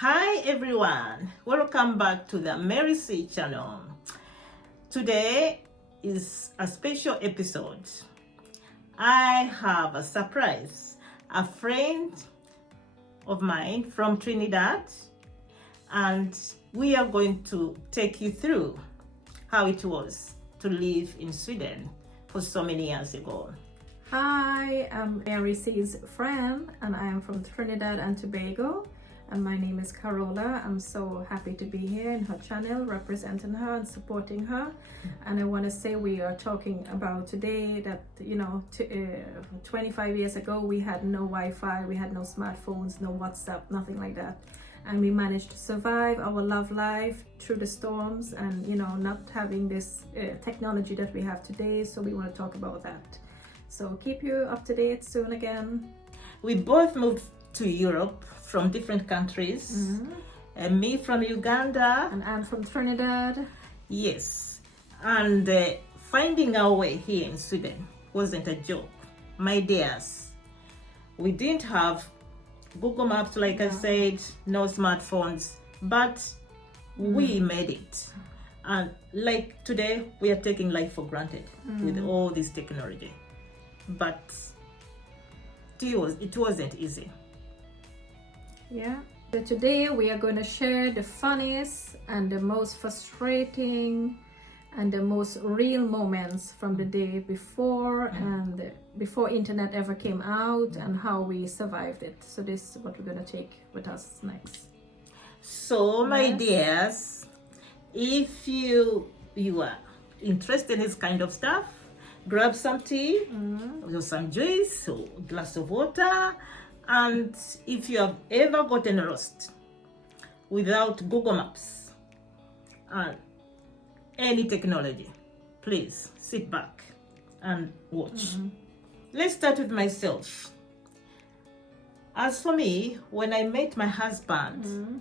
Hi everyone, welcome back to the Mary C channel. Today is a special episode. I have a surprise. A friend of mine from Trinidad, and we are going to take you through how it was to live in Sweden for so many years ago. Hi, I'm Mary C's friend and I am from Trinidad and Tobago, and my name is Carola. I'm so happy to be here in her channel, representing her and supporting her. And I want to say we are talking about today that 25 years ago we had no Wi-Fi, we had no smartphones, no WhatsApp, nothing like that, and we managed to survive our love life through the storms and not having this technology that we have today. So we want to talk about that. So keep you up to date soon again. We both moved to Europe from different countries. And me from Uganda. And I'm from Trinidad. Yes. And finding our way here in Sweden wasn't a joke. My dears, we didn't have Google Maps, like I said, no smartphones, but we made it. And like today, we are taking life for granted with all this technology. But it wasn't easy. Yeah. So today we are going to share the funniest and the most frustrating and the most real moments from the day before and before internet ever came out, and how we survived it. So this is what we're going to take with us next. So my dears, if you are interested in this kind of stuff, grab some tea or some juice or a glass of water. And if you have ever gotten lost without Google Maps and any technology, please sit back and watch. Let's start with myself. As for me, when I met my husband,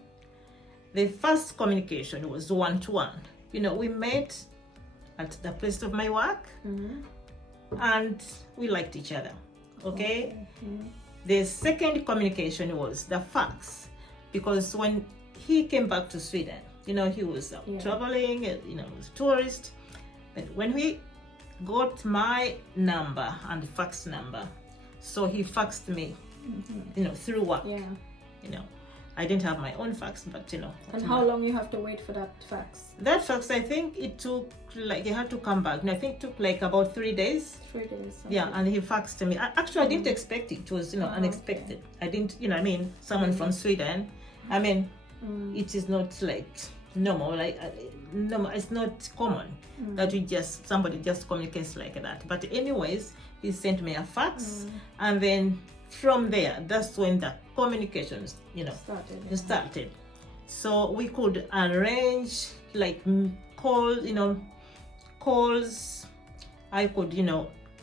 the first communication was one-to-one. We met at the place of my work, and we liked each other. Okay. The second communication was the fax, because when he came back to Sweden, he was traveling, he was a tourist. But when we got my number and fax number, so he faxed me, through work. I didn't have my own fax, but And how long you have to wait for that fax? That fax, I think it took he had to come back. And I think it took about 3 days. 3 days. Okay. Yeah, and he faxed me. Actually, I didn't expect it. It was, unexpected. Okay. I didn't, someone from Sweden. It is not like normal. Normal. It's not common that somebody just communicates like that. But anyways, he sent me a fax, and then from there, that's when the communications, started. So we could arrange calls. I could,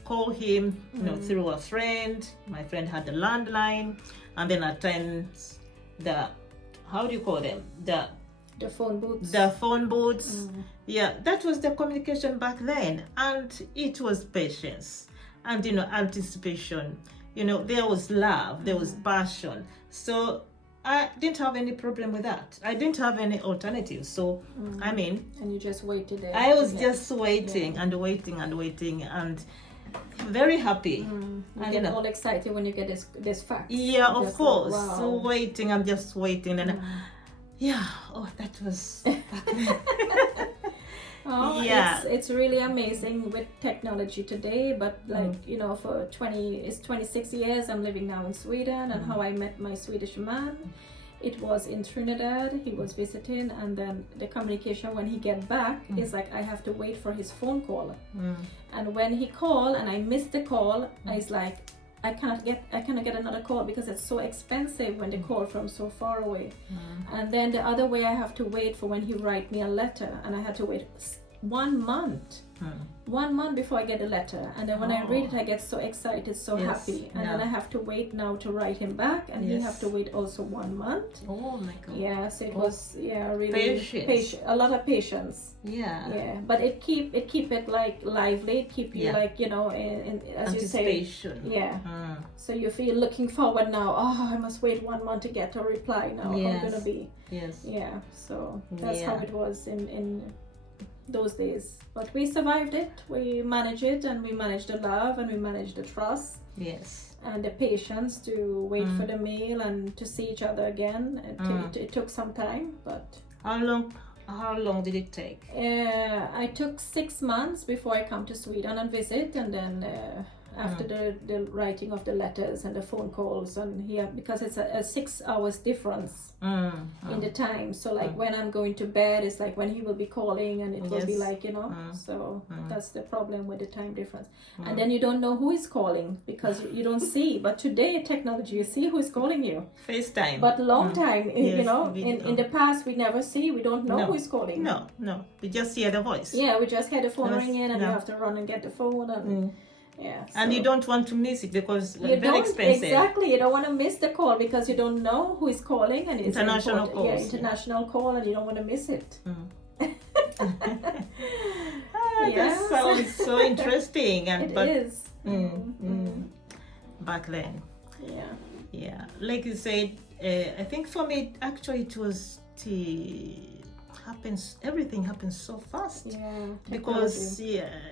call him, through a friend. My friend had a landline, and then at times how do you call them? The phone booths. The phone booths. Yeah, that was the communication back then, and it was patience and anticipation. There was love, there was passion. So I didn't have any problem with that. I didn't have any alternatives. So, And you just waited there. I was just waiting and waiting and waiting, and very happy. You get all excited when you get this fax. Yeah, of course. Like, wow. So waiting, I'm just waiting. And that was back then. It's really amazing with technology today, but for 26 years I'm living now in Sweden, and how I met my Swedish man, it was in Trinidad. He was visiting, and then the communication when he get back is like I have to wait for his phone call, and when he call and I miss the call, it's like I cannot get another call because it's so expensive when they call from so far away. And then the other way, I have to wait for when he write me a letter, and I had to wait 1 month. 1 month before I get a letter, and then when I read it, I get so excited, so happy, and then I have to wait now to write him back, and he have to wait also 1 month. Oh my God! Yeah, so it was really patience. A lot of patience. Yeah, but it keep it like lively, keep you like, you know, in as you say. Anticipation. So you feel looking forward now. Oh, I must wait 1 month to get a reply now. How I'm gonna be. Yeah, so that's how it was in those days, but we survived it, we managed it, and we managed the love, and we managed the trust, and the patience to wait for the mail and to see each other again. It took some time, but how long did it take? I took 6 months before I come to Sweden and visit, and then after the writing of the letters and the phone calls, and because it's a 6 hours difference in the time, so like when I'm going to bed, it's like when he will be calling, and it will be like, you know, so that's the problem with the time difference. And then you don't know who is calling because you don't see, but today technology, you see who is calling you, FaceTime, but long time, you know, in the past we never see, we don't know who is calling. No, we just hear the voice. We just hear the phone ringing, and you have to run and get the phone, and and you don't want to miss it because you very expensive. Exactly, you don't want to miss the call because you don't know who is calling, and it's international calls. International call, and you don't want to miss it. That sounds so interesting, and it is. Back then. Like you said, I think for me actually it was everything happens so fast, because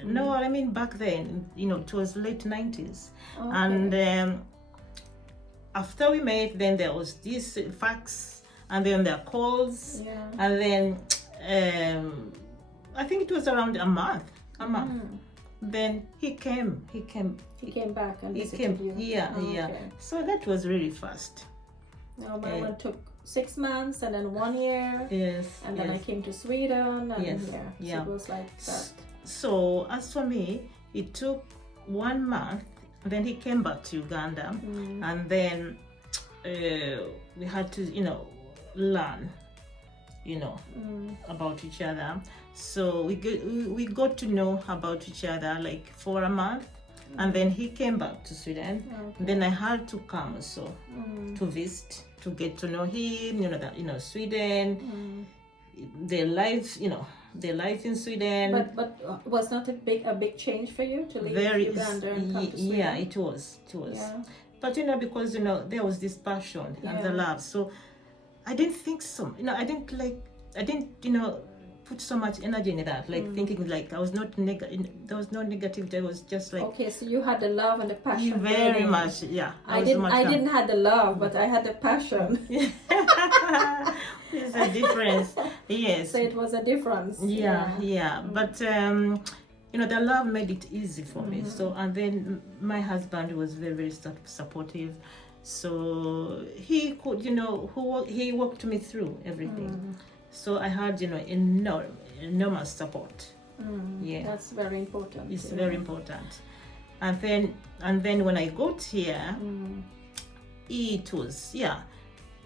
no, I mean back then, you know, it was late 90s, and after we met, then there was this fax, and then there are calls, and then I think it was around a month. Then he came back and he visited came you. So that was really fast. No, my one took 6 months, and then 1 year, and then I came to Sweden, and so it was like that. So as for me, it took 1 month, then he came back to Uganda, and then we had to, you know, learn, you know, about each other. So we got to know about each other like for a month, and then he came back to Sweden. Then I had to come also to visit, to get to know him, you know, Sweden, their life, you know, their life in Sweden. But was not a big change for you to leave Uganda and come to Sweden? Yeah, it was. But you know, because you know there was this passion and the love, so I didn't think so. You know, I didn't you know put so much energy in that, like thinking like I was not there was no negativity. I was just like, okay, so you had the love and the passion. Very much, I didn't have the love, but I had the passion. There's a difference. Yes. So it was a difference. But you know, the love made it easy for me. So, and then my husband was very, very supportive. So he could, you know, he walked me through everything. So I had, you know, enormous support. That's very important. It's very important. And then when I got here, it was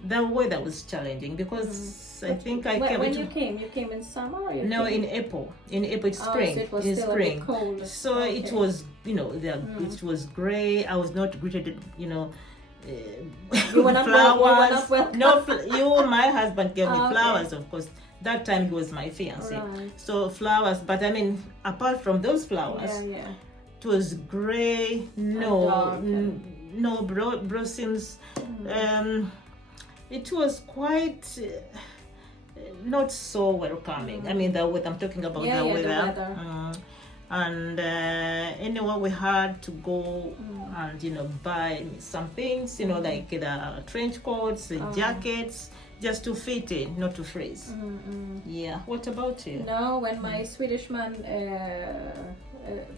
the weather was challenging because I think I came. When you came in summer? Or in April. In April, it's spring. So it was in still spring. A bit cold. So it was, you know, it was gray. I was not greeted, you know. You were not flowers. welcome. My husband gave me flowers, of course. That time he was my fiancé. Right. So flowers, but I mean, apart from those flowers, it was gray. No blossoms. It was quite not so welcoming. I mean, the weather. I'm talking about the weather. And anyway, we had to go and, you know, buy some things, you know, like the trench coats, the jackets, just to fit in, not to freeze. What about you? No, when my Swedish man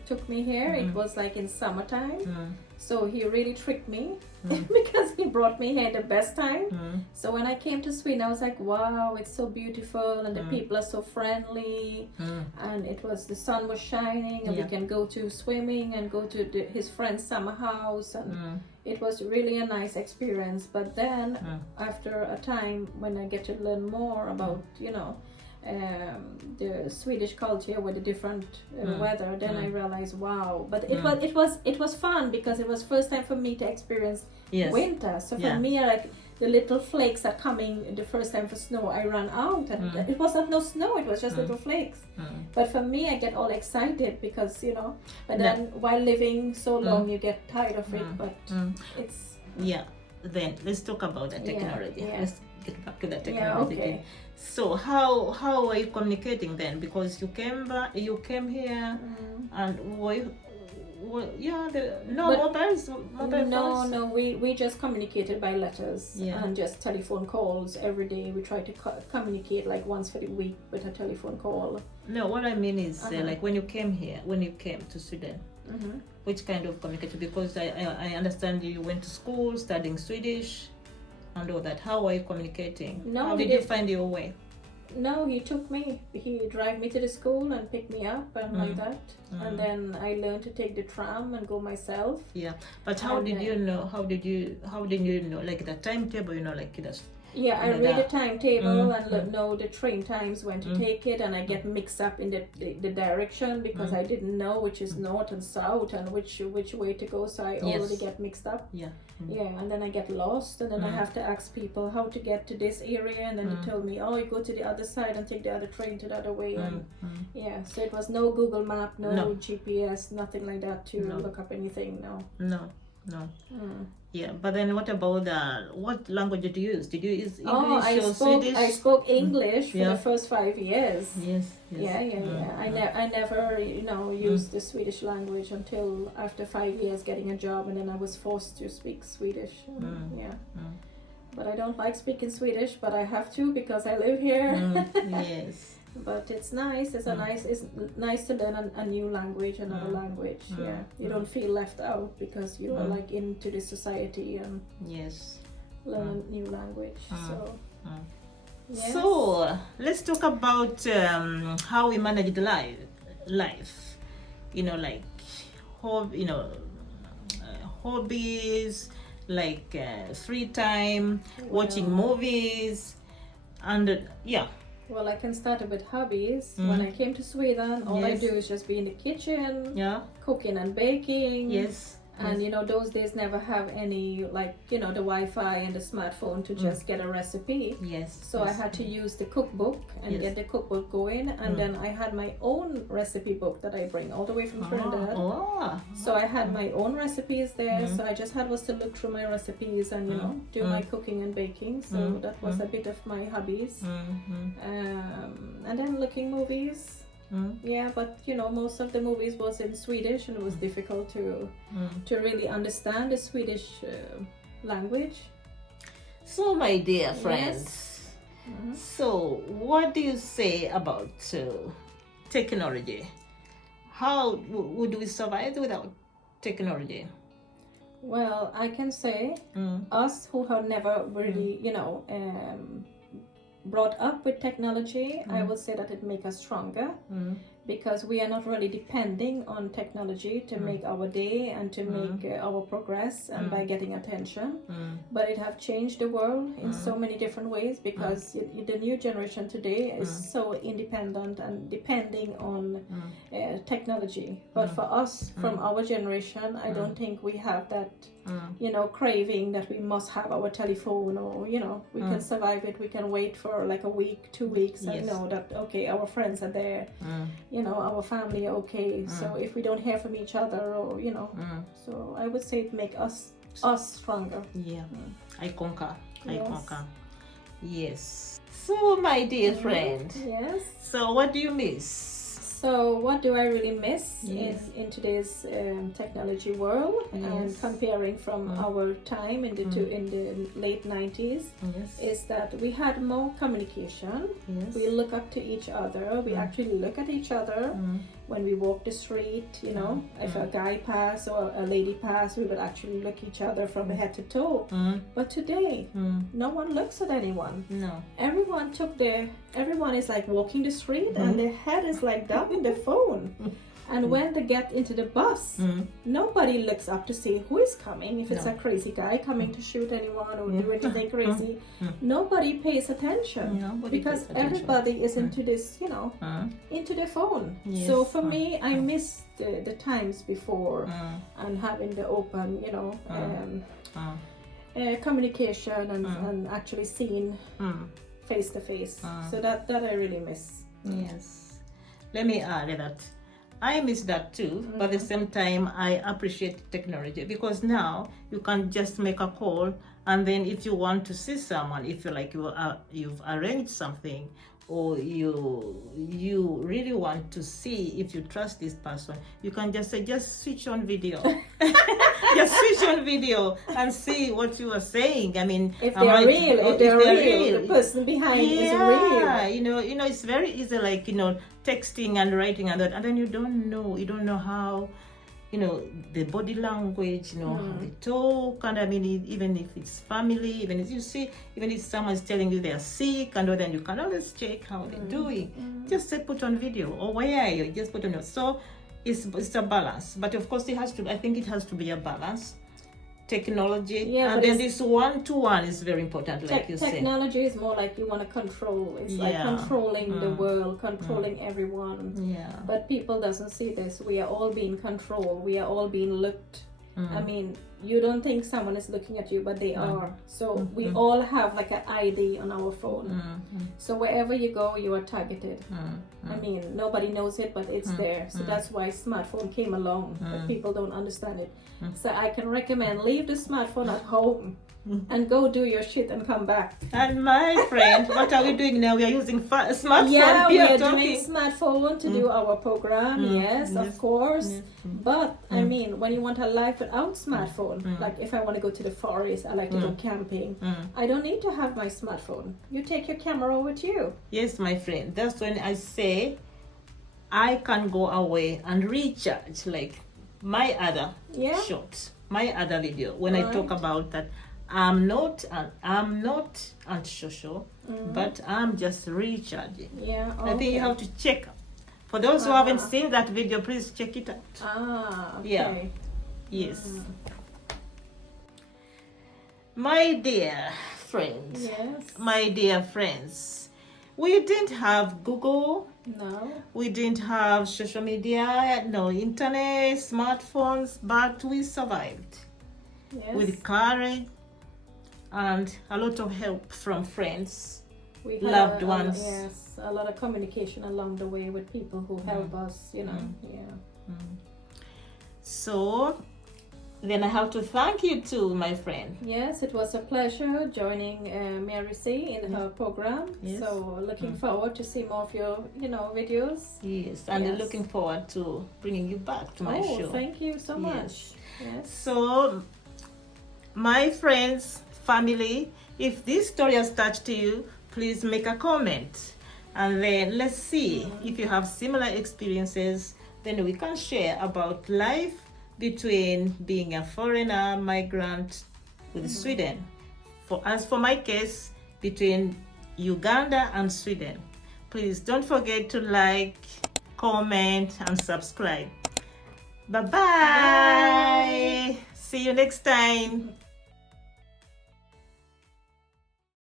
took me here, it was like in summertime. So he really tricked me because he brought me here the best time. So when I came to Sweden, I was like, wow, it's so beautiful, and the people are so friendly, and the sun was shining, and we can go to swimming and go to his friend's summer house, and it was really a nice experience. But then after a time, when I get to learn more about, you know, the Swedish culture with the different weather, then I realized, wow. But it was fun because it was first time for me to experience winter. So for me, like the little flakes are coming the first time for snow, I ran out and it was not no snow, it was just little flakes. But for me, I get all excited because, you know, but then while living so long, you get tired of it, but it's... Yeah, then let's talk about the technology. Let's get back to the technology. Yeah, okay. So how are you communicating then? Because you came here and mobile phones. No, we just communicated by letters and just telephone calls every day. We try to communicate like once for the week with a telephone call. No, what I mean is like when you came to Sweden, which kind of communication? Because I understand you went to school studying Swedish and all that. How are you communicating? No, how did you find your way? No, he took me. He drive me to the school and pick me up and like that. And then I learned to take the tram and go myself. Yeah, but how did you know? How did you know? Like the timetable, you know, like this. Yeah, I read the timetable and know the train times when to take it, and I get mixed up in the direction because I didn't know which is north and south and which way to go, so I already get mixed up. Yeah, and then I get lost, and then I have to ask people how to get to this area, and then they tell me, oh, you go to the other side and take the other train to the other way. And so it was no Google Map, no GPS, nothing like that to look up anything. No. Yeah, but then what about what language did you use? Did you use English or Swedish? I spoke English for the first 5 years. Yes. Yeah. I never, used the Swedish language until after 5 years getting a job, and then I was forced to speak Swedish. But I don't like speaking Swedish, but I have to because I live here. Yes. But it's nice. It's nice to learn a new language, another language. Yeah, you don't feel left out because you are like into the society and learn a new language. So, yes. So let's talk about how we managed life. You know, like hobbies, like free time, watching movies, and Well, I can start with hobbies. When I came to Sweden, all I do is just be in the kitchen, cooking and baking. And those days never have any the Wi-Fi and the smartphone to just get a recipe. So I had to use the cookbook and get the cookbook going, and then I had my own recipe book that I bring all the way from Trinidad. So I had my own recipes there. So I just was to look through my recipes and do my cooking and baking. So that was a bit of my hobbies. And then looking movies. Yeah, but most of the movies was in Swedish, and it was difficult to really understand the Swedish language. So, my dear friends, so what do you say about technology? How would we survive without technology? Well, I can say us who have never really, brought up with technology, I would say that it makes us stronger because we are not really depending on technology to make our day and to make our progress and by getting attention. But it have changed the world in so many different ways because the new generation today is so independent and depending on technology. But for us, from our generation, I don't think we have that craving that we must have our telephone, or we can survive it. We can wait for like a week, 2 weeks and know that okay, our friends are there, our family are okay. So if we don't hear from each other, or so I would say it make us stronger. I concur. Yes. So my dear friend, so what do you miss? So what do I really miss in today's technology world, and comparing from our time in the late 90s, is that we had more communication. We look up to each other. We actually look at each other when we walk the street. If a guy pass or a lady pass, we would actually look each other from head to toe. But today, no one looks at anyone. No. Everyone is like walking the street and their head is like down in the phone. And when they get into the bus, nobody looks up to see who is coming. If it's a crazy guy coming to shoot anyone or do anything crazy, nobody pays attention because everybody is into this, you know, into their phone. Yes. So for me, I miss the times before and having the open, you know, communication and actually seeing face to face. So that I really miss. Yes. Let me add that I miss that too, but at the same time I appreciate technology because now you can just make a call, and then if you want to see someone, if you like you've arranged something, or you really want to see if you trust this person, you can just say, just switch on video. Just switch on video and see what you are saying. I mean, if they're real, the person behind is real. You know, it's very easy, like, you know, texting and writing and that, and then you don't know how, you know, the body language, you know, how they talk, and I mean, even if it's family, even if you see, even if someone's telling you they're sick, and then you can always check how they're doing. Just say put on video, or where are you? Just put on video. So it's a balance, but of course I think it has to be a balance. Technology, and then this one-to-one is very important, like you said. Technology is more like you want to control. It's like controlling the world, controlling everyone. Yeah. But people doesn't see this. We are all being controlled. We are all being looked. I mean, you don't think someone is looking at you, but they are. So we all have like an ID on our phone. So wherever you go, you are targeted. I mean, nobody knows it, but it's there. So that's why smartphone came along, but people don't understand it. So I can recommend leave the smartphone at home and go do your shit and come back. And my friend, what are we doing now? We are using smartphone. Yeah, we are doing smartphone to do our program. Yes, of course. But I mean, when you want a life without smartphone, like if I want to go to the forest, I like to go camping. I don't need to have my smartphone. You take your camera with you. Yes, my friend. That's when I say I can go away and recharge, like my other shot, my other video. When I talk about that, I'm not antisocial, but I'm just recharging. Yeah, okay. I think you have to check. For those who haven't seen that video, please check it out. Okay. Yeah. Yes. My dear friends. Yes. My dear friends. We didn't have Google. No. We didn't have social media, no internet, smartphones, but we survived. Yes. With courage and a lot of help from friends, loved ones. Yes, a lot of communication along the way with people who help us, you know. So then I have to thank you too, my friend. Yes, it was a pleasure joining Mary C in her program. Yes. So looking forward to see more of your, you know, videos. Yes, and looking forward to bringing you back to my show. Thank you so much. Yes. So, my friends, family, if this story has touched you, please make a comment, and then let's see if you have similar experiences. Then we can share about life between being a foreigner migrant with Sweden. As for my case, between Uganda and Sweden. Please don't forget to like, comment, and subscribe. Bye-bye. See you next time.